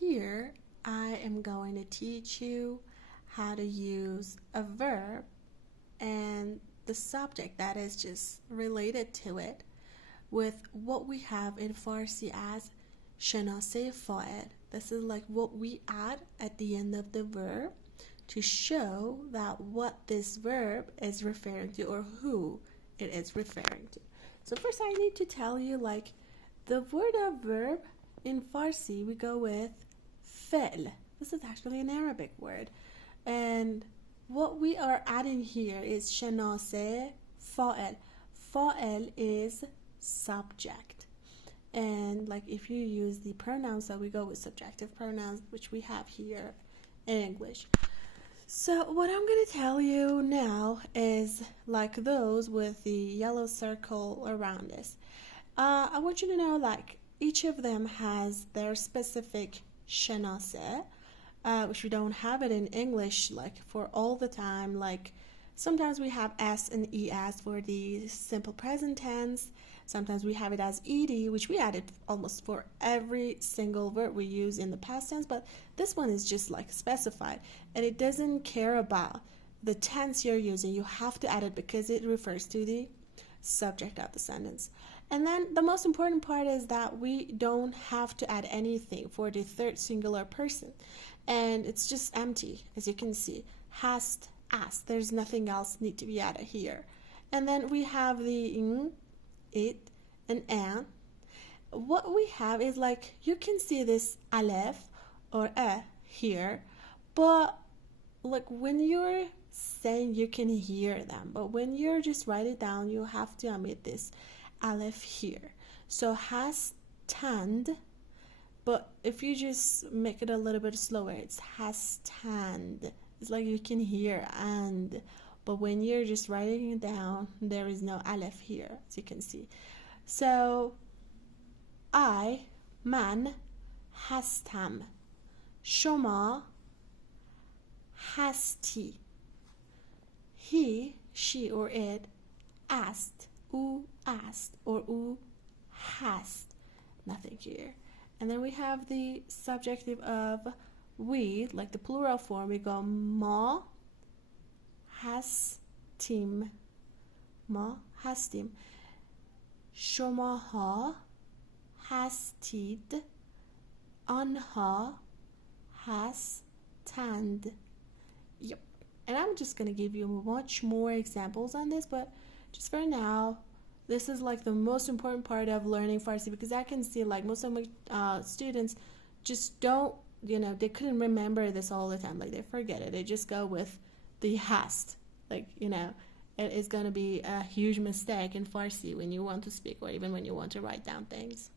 Here, I am going to teach you how to use a verb and the subject that is just related to it with what we have in Farsi as شناسه فاعل. This is like what we add at the end of the verb to show that what this verb is referring to or who it is referring to. So first I need to tell you, like, the word of verb in Farsi, we go with فعل. This is actually an Arabic word. And what we are adding here is شناسه فاعل. فاعل is subject. And like if you use the pronouns, that we go with subjective pronouns, which we have here in English. So what I'm going to tell you now is like those with the yellow circle around this. I want you to know, like, each of them has their specific شناسه, which we don't have it in English like for all the time. Like sometimes we have S and ES for the simple present tense. Sometimes we have it as ED, which we added almost for every single verb we use in the past tense, but this one is just like specified, and it doesn't care about the tense you're using. You have to add it because it refers to the subject of the sentence. And then the most important part is that we don't have to add anything for the third singular person, and it's just empty, as you can see. Hast, asked. There's nothing else need to be added here. And then we have the in, it, and an. What we have is, like, you can see this aleph or here, but like when you're saying, you can hear them, but when you're just write it down, you have to omit this aleph here. So has tanned, but if you just make it a little bit slower, it's has tanned. It's like you can hear and, but when you're just writing it down, there is no aleph here, as you can see. So I, man, هستم. شما هستی. He, she, or it asked. او asked, or او hast. Nothing here. And then we have the subjective of we, like the plural form. We go ما هستیم. ما هستیم. شماها هستید. آنها هستند. Yep. And I'm just going to give you much more examples on this, but just for now, this is like the most important part of learning Farsi, because I can see like most of my students just don't, they couldn't remember this all the time. Like they forget it. They just go with the hast. Like, it is going to be a huge mistake in Farsi when you want to speak or even when you want to write down things.